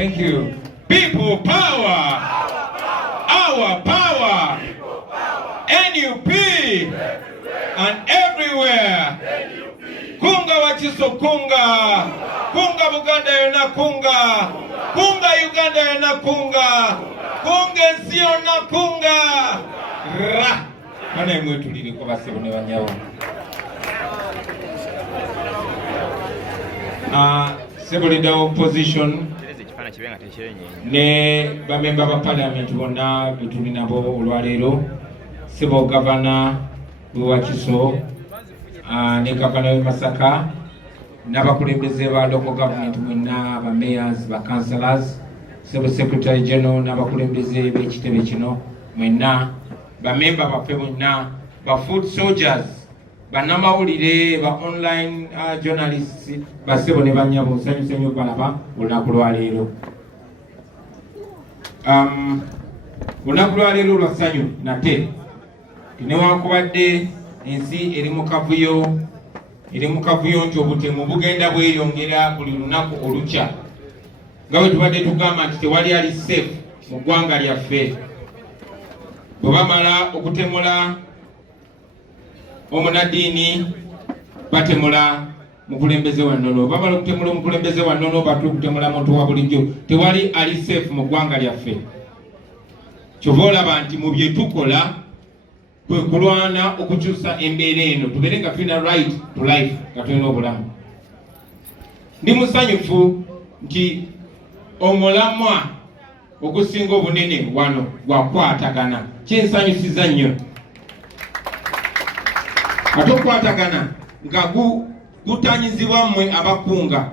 Thank you. People power. Our power. NUP. And everywhere. Kunga wachiso kunga. Kunga Buganda yona kunga. Kunga Uganda yona kunga. Kunga sio na kunga. Ra. Mana imwe tuliri kwa basibu ne banyawo. Civil leader opposition ne bamemba ba parliament bonna bituli nabo olwaleero civil governor Wakiso ne governor Masaka n'abakulembeze ba local government mwenna ba mayors ba councillors civil secretary general n'abakulembeze b'ekitebe kino mwenna bamemba baffe mwenna ba food soldiers banamawulire ba online journalists basebo ne banyabo nsanyuse nnyo balaba olunaku lwaleero. Olunaku lwaleero lwa ssanyu nate newankubadde ensi eri mu kavuyo nti obutemu bugenda bweyongera buli lunaku olukya nga bwe tubadde tugamba nti tewali ali safe mu ggwanga lyaffe. Bwe bamala okutemula omunadiini batemula mukulembeze wa nnono, bamala okutemula omukulembeze wa nnono batukutemula muntu wa bulijjo. Tewali ali safe mu ggwanga lyaffe. Kyova olaba nti mu bye tukola kwe kulwana okukyusa embeera eno tubeere nga tulina right to life nga tulina obulamu. Ndi musanyufu nti omulamwa okusinga obunene wano gwakwatagana. Kyensanyusiza nnyo ate okukwatagana nga gutanyizibwa mmwe abakunga.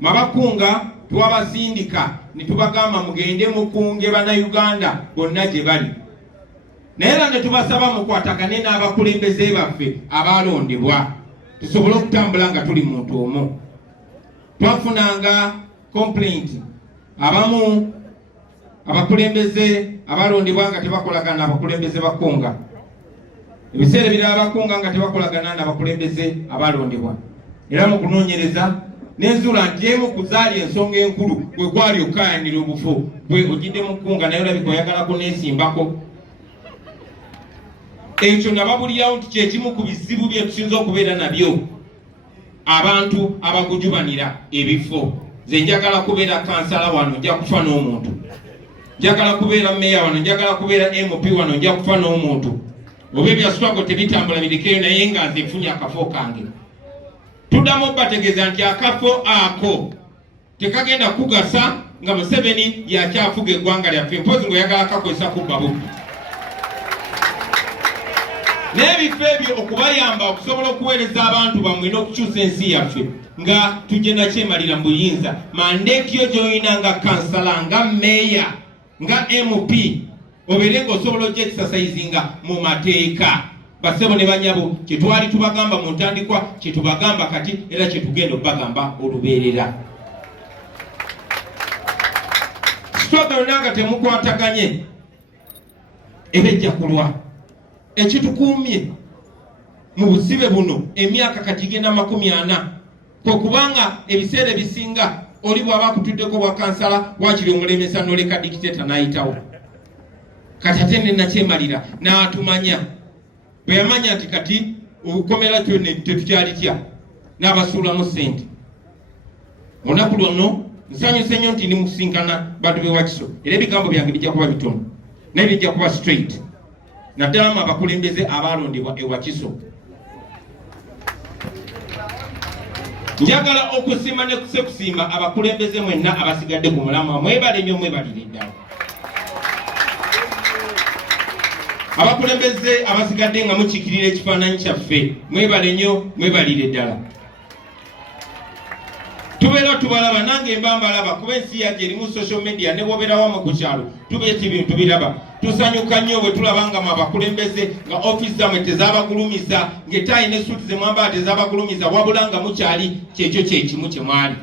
Mabakunga twabasindika ne tubagamba mugende mukunge bannayuganda bonna gye bali. Naye era ne tubasaba mukwatagane n'abakulembeze baffe abalondebwa tusobole okutambula nga tuli muntu omu. Twafunanga complaint abamu abakulembeze abalondebwa nga tebakolagana n'abakulembeze bakunga. Ebiseera ebirala abakunga nga tebakolagana n'abakulembeze abalondebwa. Era mu kunoonyereza n'enzuula nti emu kuzaali ensonga enkulu bwe gwali okkayanira obufu bwe ogidde mukunga naye olabika oyagala kuneesimbako. Ekyo nababulirawo nti kyekimu ku bizibu bye tusinza okubeera nabyo abantu abagujubanira ebifo. Nze njagala kubeera kansala wano nja kufa n'omuntu, njagala kubeera meya wano njagala kubeera MP wano nja kufa n'omuntu. Oba ebyaswago tebitambula birikeyo naye nga nze nfunye akafo kange. Tuddamu bategeeza nti akafo ako tekagenda kugasa nga Museveni yakyafuga eggwanga lyaffe, mpozi ng'oyagala kakozesa kubba bubbi. N'ebifo ebyo okubayamba okusobola okuweereza abantu bammwe n'okukyusa ensi yaffe nga tugenda kyemalira mu buyinza. Mandeeti yo gy'olina nga kansala, nga meeya, nga MP obeere ng'osobola ojja ekisasayizinga mu mateeka. Basebo ne banyabo kyetwali tubagamba mu ntandikwa kyetubagamba kati era kyetugenda okubagamba olubeerera. Struggle nanga temukwataganye ebejja kulwa. Ekitukuumye mu busibe buno emyaka kati genda 40 kokubanga ebiseera ebisinga oli bw'aba akutuddeko bwa kansala wakiri omulemesa n'oleka dikiteta n'ayitawo. Kati ate ne nakyemalira n'atumanya bwe yamanya nti kati okukomera tetukyali tya n'abasuulamu ssente. Olunaku lwono nsanyuse nnyo nti ndimusinkana bantu b'e Wakiso era ebigambo byange bijja kuba bitono naye bijja kuba straight. Naddala mu abakulembeze abalondebwa e Wakiso. Njagala okusiima ne kusekusiima abakulembeze mwenna abasigadde ku mulamwa. Mwebale nnyo, mwebalire ddala. Abakulembeze abasigadde nga mukiikirira ekifaananyi kyaffe, mwebale nnyo, mwebalire ddala. Tubeera tubalaba, nange mba mbalaba kuba ensi yajja erimu social media ne bwobeera wamu ku kyalo tubeera ebintu biraba. Tusanyuka nnyo bwe tulaba nga abakulembeze nga office zammwe tezabagulumiza, ng'ettaayi ne suuti ze mwambala tezabagulumiza, wabula nga mukyali kyekyo kyekimu kye mwali.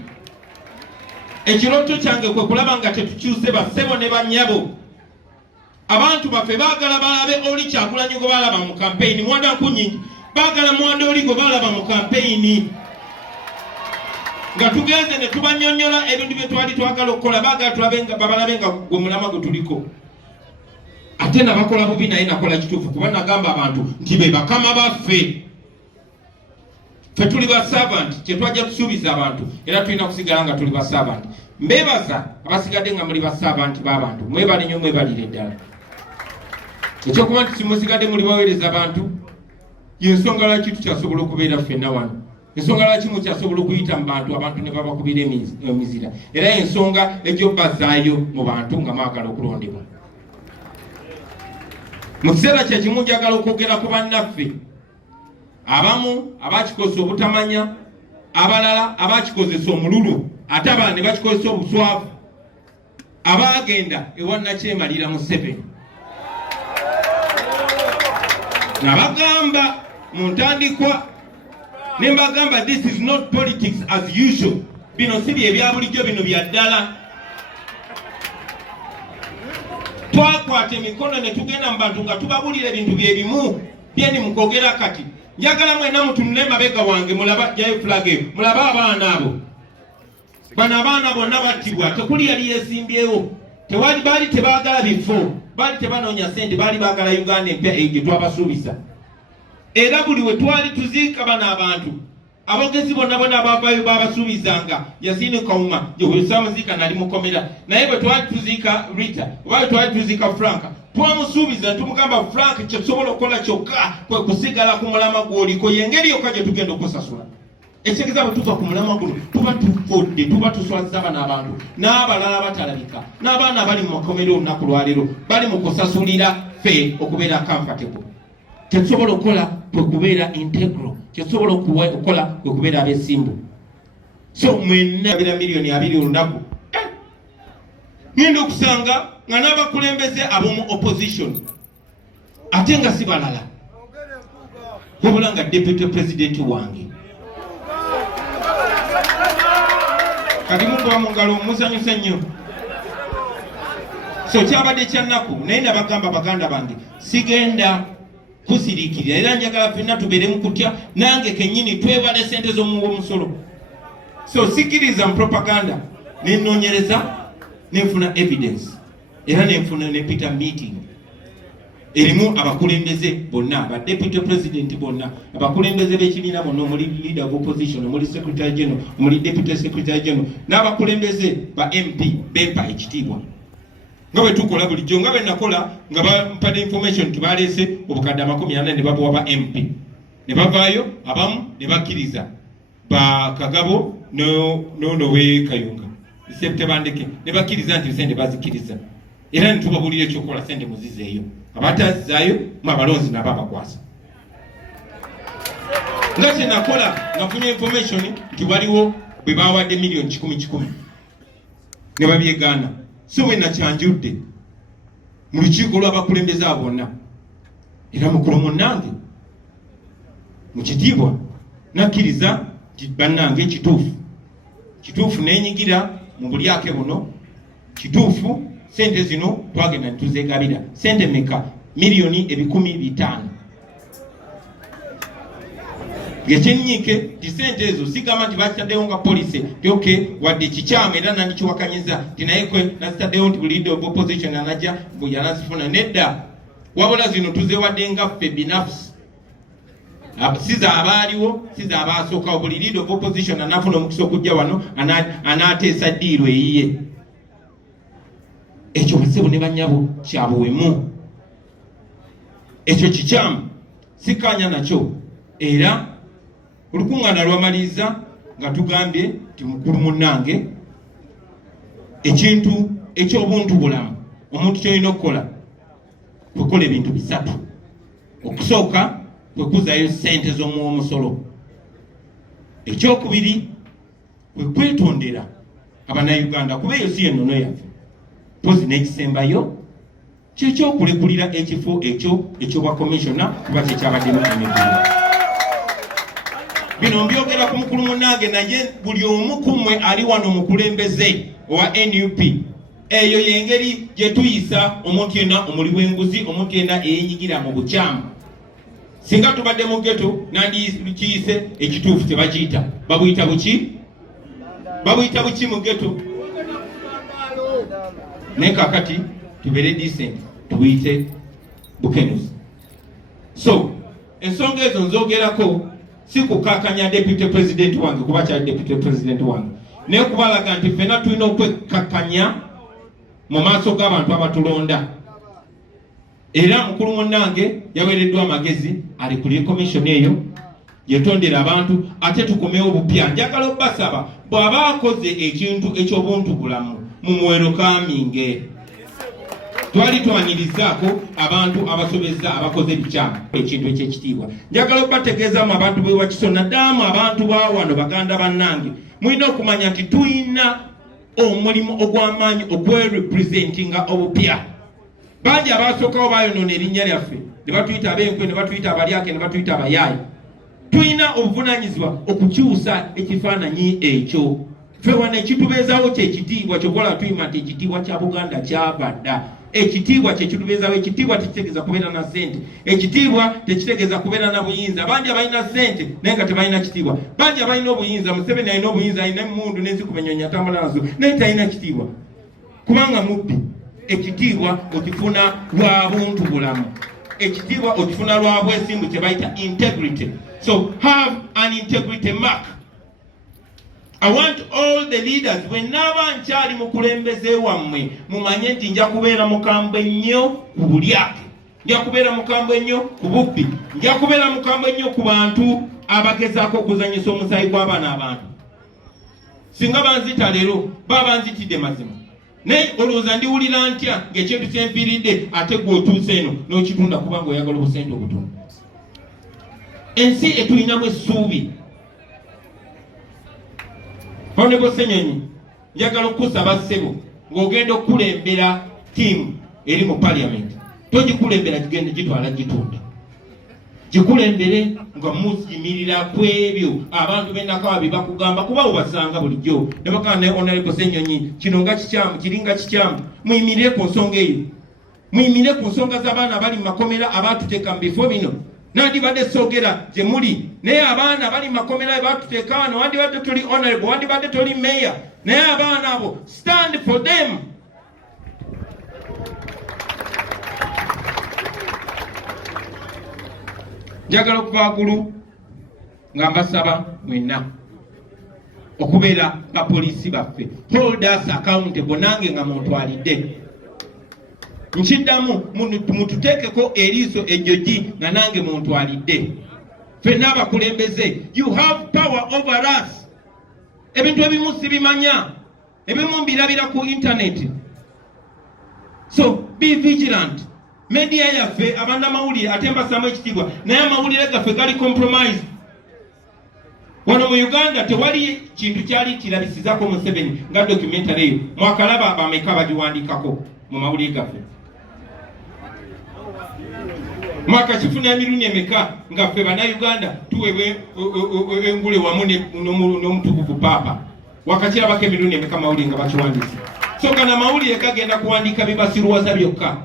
Ekirooto kyange kwe kulaba nga tetukyuse bassebo ne bannyabo. Abantu baffe baagala balabe oli Kyagulanyi gwe balaba mu campaign, Mwanda Nkunyingi baagala Mwanda oli gwe balaba mu campaign. nga tugenze ne tubanyonnyola ebintu bye twali twagala okukola baagala tulabenga babalabenga gwe mulama gwe tuliko ate nabakola bubi naye nakola kituufu kuba nagamba abantu nti be bakama baffe ffe tuli ba servant kyetwajja tusuubiza abantu era tulina kusigala nga tuli ba servant mbebaza abasigadde nga muli ba servant b'abantu mwebale nnyo mwebalire ddala ekyokuba nti simusigadde muli baweereza abantu yensonga lwaki tukyasobola okubeera ffenna wano ensonga lwaki mukyasobola okuyita mu bantu abantu ne babakubira emizira era ensonga egyobazaayo mu bantu nga mwagala okulondebwa mu kiseera kyekimu njagala okwogera ku bannaffe abamu abakikozesa obutamanya abalala abakikozesa omululu ate abalala ne bakikozesa obuswavu abaagenda ewa Nakyemalira mu 7 nabagamba mu ntandikwa ne mbagamba this is not politics as usual bino si bye bulijjo bino bya ddala twakwata emikono ne tugenda mu bantu nga tubabulira ebintu bye bimu byeni mukogera kati njagala mwena mutunule mabega wange mulaba jayo flag eyo mulaba abaana abo bano abaana bonna battibwa tekuli yali yesimbyewo tewali baali tebaagala bifo baali tebanoonya sente baali baagala Uganda empya gye twabasuubisa era buli we twali tuziika bano abantu abogezi bonna bonna abavaayo babasuubizanga Yasini Kauma gyewesamuziika nali mukomera naye bwe twali tuziika Rita oba twali tuziika Franka twamusuubiza tumugamba Frank kyetusobola okukola kyokka kwe kusigala ku mulama gw'oliko yengeri yokka gye tugenda okusasula ekitegeeza bwe tuva ku mulama guno tuba tufudde tuba tuswaziza bano abantu n'abalala batalabika n'abaana bali mu makomero olunaku lwaleero bali mu kusasulira ffe okubeera comfortable kyetusobola okukola kwe kubeera integral kyetusobola okukola kwe kubeera abeesimbu so mwenna abira miliyoni 2 olunaku ngenda okusanga nga n'abakulembeze ab'omu opposition ate nga si balala wabula nga deputy president wange kati mukuba mu ngalo musanyusa nnyo so kyabadde kyannaku naye nabagamba baganda bange sigenda kusiriikirira era njagala ffenna tubeere mu kutya nange kennyini twebale sente z'omusolo so sikiriza mu propaganda nennoonyereza nenfuna evidence era nenfuna nepita meeting erimu abakulembeze bonna aba deputy president bonna abakulembeze b'ekibiina bonna omuli leader of opposition omuli secretary general omuli deputy secretary general n'abakulembeze ba MP bempa ekitiibwa nga bwe tukola bulijjo nga bwe nakola nga bampadde information tibaleese obukadde 40 ne babuwa ba MP ne bavaayo abamu ne bakkiriza ba Kagabo nowe Kayunga septe bandeke ne bakkiriza nti sente bazikiriza era ntubabulira ekyokola sente muzizeeyo abatazaayo mwabalonzi nabo abakwasa nga kye nakola nafunye information nti waliwo bwe bawadde miliyoni 10 ne babyegaana so bwe nakyanjudde mu lukiiko lw'abakulembeze bonna era mukulu munnange mu kitiibwa nakkiriza nti bannange kituufu nenyigira mu bulyake buno kituufu sente zino twagenda nituzeegabira sente meka miliyoni 500,000 ngekyenyiike ti sente ezo sigamba nti bakitaddewo nga polisi tioke wadde kikyamu era nandikiwakanyiza ti naye kwe nazitaddewo nti buli leader of opposition anajja yanazifuna nedda wabula zino tuzeewadde nga ffe binafusi siza abaaliwo siza abaasookawo buli leader of opposition anafuna omukisa okujja wano anaateesa ddiiro eyiye ekyo basebo ne bannyabo kyabuwemu ekyo kikyamu sikanya nakyo era olukuŋŋaana lwamaliriza nga tugambye nti mukulu munnange ekintu eky'obuntu bulamu omuntu kyolina okukola kwekola ebintu 3 okusooka kwekuzayo sente z'omusolo ekyokubiri kwekwetondera abannayuganda kuba eyo si yennono yaffe pozi n'ekisembayo kyekyokulekulira ekifo ekyo ekyobwakomishona kuba kyekyabaddemu emibiri bino mbyogera ku mukulu munnange naye buli omu ku mmwe ali wano mukulembeze owa NUP eyo yengeri gye tuyisa omuntu yenna omuli w'enguzi omuntu yenna eyenyigira mu bukyamu singa tubadde mu ghetto nandikiyise ekituufu tebakiyita babuyita buki babuyita buki mu ghetto naye kakati tubere decent tubuyite bukenuzi. So ensonga ezo nzogerako si kukakanya deputy president wange kuba kyali deputy president wange naye kubalaga nti ffenna tulina okwekakanya mu maaso g'abantu abatulonda. Era mukulu munnange yaweereddwa amagezi ali ku commission eyo yetondera abantu ate tukomewo obupya. Njagala obbasaba bw'aba akoze ekintu eky'obuntu bulamu mumuwero kaminge. Twali twanirizaako abantu abasobezza abakoze bikyamu ekintu ekyekitiibwa. Njagala obbategeezaamu abantu bwe wakisona ddaamu abantu ba wano baganda bannange mulina okumanya nti tulina omulimu ogw'amaanyi okwerepresentinga obupya. Bangi abasookawo bayonoona erinnya lyaffe ne batuyita ab'enkwe ne batuyita abalyake ne batuyita abayaayi. Tulina obuvunaanyizibwa okukyusa ekifaananyi ekyo. Ffe wano ekitubeezaawo kyekitiibwa kyokola tuyima nti ekitiibwa kya Buganda kyabadda. Ekitiibwa kyekitubeezaawo. Ekitiibwa tekitegeeza kubeera na ssente. Ekitiibwa tekitegeeza kubeera na buyinza. Bangi abalina ssente naye nga tebalina kitiibwa. Bangi abalina obuyinza. Museveni alina obuyinza, alina emmundu n'enzikubenyonya atambula nazo naye talina kitiibwa kubanga mubbi. Ekitiibwa okifuna lwa buntu bulamu. Ekitiibwa okifuna lwa bwesimbu kye bayita integrity. So have an integrity mark. I want all the leaders when naba nkyali mukulembeze wammwe mumanye nti nja kubeera mukambwe nnyo ku bulyake, nja kubeera mukambwe nnyo ku bubbi, nja kubeera mukambwe nnyo ku bantu abagezaako okuzanyisa omusaayi gw'abaana abantu. Singa banzita leero baba banzitidde mazima naye olowooza ndiwulira ntya ng'ekintu kyempiiridde ate gwe otuuse eno n'okitunda kubanga oyagala obusente obutono. Ensi etulinamu essuubi. Honorable Senyonyi njagala okusaba ssebo ng'ogenda okukulembera tiimu eri mu parliament togikulembera gigende gitwala gitunda. Gikulembere nga muyimirira ku ebyo abantu b'ennaka bye bakugamba kuba obasanga bulijjo ne bakana ne Honorable Senyonyi kino nga kikyamu kiringa kikyamu. Muyimirire ku nsonga eyo. Muyimirire ku nsonga z'abaana abali mu makomera abatuteeka mu bifo bino. Nandibadde soogera gye muli naye abaana abali mu makomera batuteeka wano wandibadde tuli honorable wandibadde tuli mayor naye abaana abo stand for them. Njagala okuva waggulu nga mbasaba mwenna okubeera bapoliisi baffe. Hold us accountable. Nange nga muntwalidde nkiddamu mututeekeko eriiso ejjogi nga nange muntwalidde. Ffenna abakulembeze you have power over us. Ebintu ebimu sibimanya, ebimu mbirabira ku internet. So be vigilant. Media yaffe abannamawulire ate mbasaamu ekitiibwa naye amawulire gaffe gali compromise. Wano mu Uganda tewali kintu kyali kirabisizako Museveni nga documentary eyo mwakalaba bameka bagiwandiikako mu mawulire gaffe. Mwaka kifuna emirundi emeka nga ffe bannayuganda tuweebwe engule wamu n'omutukuvu paapa wakakirabako emirundi emeka mawulire nga bakiwandiise. So kana mawulire gagenda kuwandiika bibasiruwaza byokka.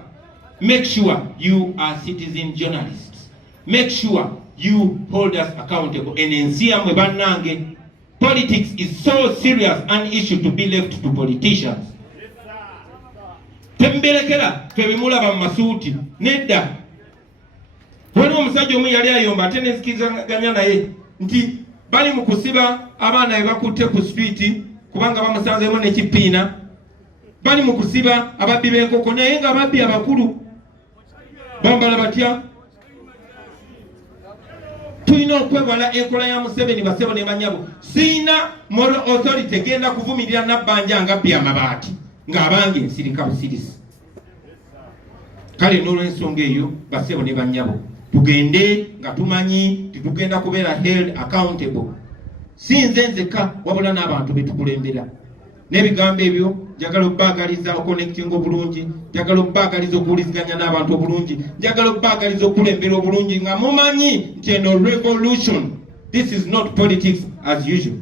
Make sure you are citizen journalists. Make sure you hold us accountable. And ensi yammwe bannange, politics is so serious an issue to be left to politicians. Temberekera twebimulaba mu masuuti nedda. Waliwo omusajja omu yali ayomba ate nenzikizaganya naye nti bali mu kusiba abaana be bakutte ku street kubanga bamusanzeemu n'ekipiina. Bali mu kusiba ababbi b'enkoko naye nga ababbi abakulu bambala batya. Tulina okwewala enkola ya Museveni basebo ne banyabo. Siina moral authority genda kuvumirira nabbanja nga bbi amabaati ng'abange ensirika busirisi. Kale n'olw'ensonga eyo basebo ne banyabo tugende nga tumanyi titugenda kubeera held accountable. Si nze nzekka wabula n'abantu betukulembera. N'ebigambo ebyo njagala obbaagaliza okonectinga obulungi, njagala obbaagaliza okuwuliziganya n'abantu obulungi, njagala obbaagaliza okulembera obulungi nga mumanyi nti eno revolution. This is not politics as usual.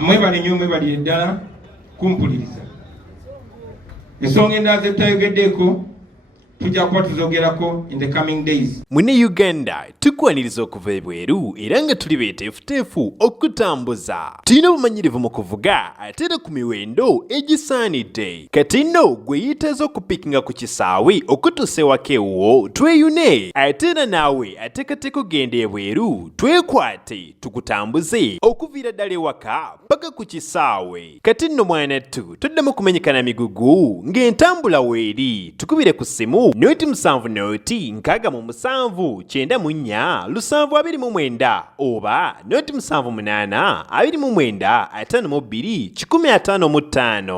Mwebale nnyo mwebalire ddala kumpuliriza. Ensonga endala ze tutayogeddeeko tujja kuba tuzogerako in the coming days. Mune Uganda tukwaniriza okuva ebweru era nga tuli beeteefuteefu okutambuza. Tulina obumanyirivu mu kuvuga ate era ku miwendo egisaanidde. Kati nno gwe yeetaaza okupikinga ku kisaawe okutuusa ewaka ewuwo tweyune ate era naawe ateekateeka okugenda ebweru twekwate tukutambuze okuviira ddala ewaka paka ku kisaawe. Kati nno mwanattu toddamu kumenyekana migugu ng'entambula weeri tukubire ku ssimu noti 7 noti 6 7 9 oba noti 7 8 29 52 155.